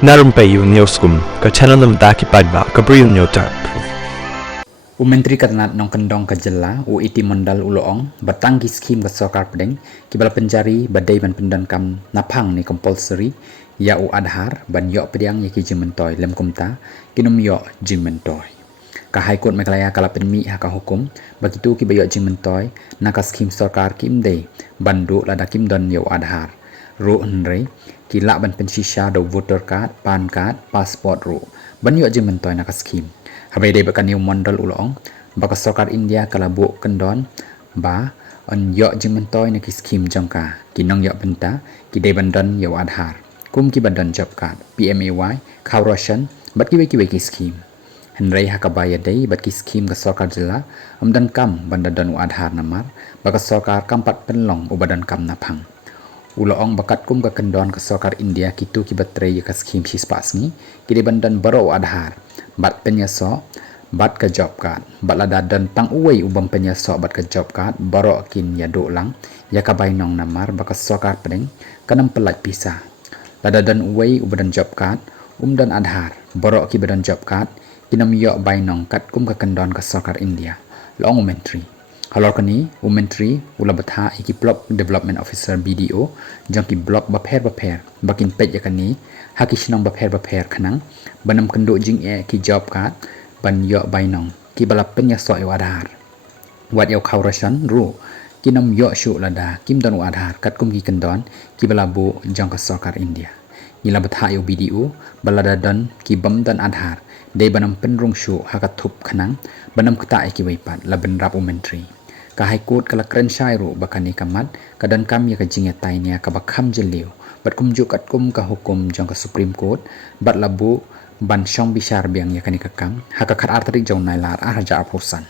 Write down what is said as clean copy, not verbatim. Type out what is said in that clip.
Na Rympei U ke channel nabynta ki paidbah ke Bri U Hynñiewtrep. Menteri Katanat nong kendong ke jela u iti Mondal uloong batang ki skim ke sokar pedeng ki bala penjari badai ban pendan kam napang ni compulsory ya u Aadhaar ban yok pediang ya ki jimentoy lem kumta kinum yok jimentoy ka high court mekalaya kala penmi haka hukum begitu ki bayok jimentoy naka skim sokar kim de bandu lada kim don ya u Aadhaar ru henry ki lak ban pensisha do voter card pan card passport ru ban yok jimentoy naka skim Habai day bakan yung Mondal ulong baka sokar India kalabuk kendon ba on yok jimentoy na ki skim jongka kinong yok benta ki day bandan yo Aadhaar kum ki bandan job card PMAY Kyrshan bat ki skim henry hakabaya day bat ki skim ka sokar jela amdan kam bandan u Aadhaar namar baka sokar kampat penlong u badan kam napang ulong bakat kum ka kendon ka sokar India kitu ki batre ka skim sispasni ki day bandan baroh Aadhaar bat pyniasoh bat ke job card bat Lada dan tang uwei ubam pyniasoh bat ke job card baroh kin ya do lang ya ka bainong namar baka sokar pedeng kanam pelat pisah Lada dan uwei ubadan job card dan Aadhaar baroh ki badan job card kinam yok bainong kat kum ka kendon ka sokar India long menteri halor kani menteri ula batha iki block development officer BDO jang ki block bapher bakin pej ya kani haki shnong bapher khanang banam kendo jing ki job card ban yok bainong ki bala pyniasoh u Aadhaar wat yo Kyrshan ru kinam yok shu Lada kim don u Aadhaar kat kum ki kendon ki bala bu jang ka sokar India nila batha yo BDO balada dan ki bam dan Aadhaar de banam penrung shu haka thup khanang banam kta ki weipat la ban rap menteri ka high court kala krenshai ru bakani kamat kadan kam ya ka jinge tainya ka bakham jeliu bat kum ju kat kum ka hukum jang ka supreme court bat labu ban shong bishar biang ya kani kakang haka khat artarik jong nailar raja apusan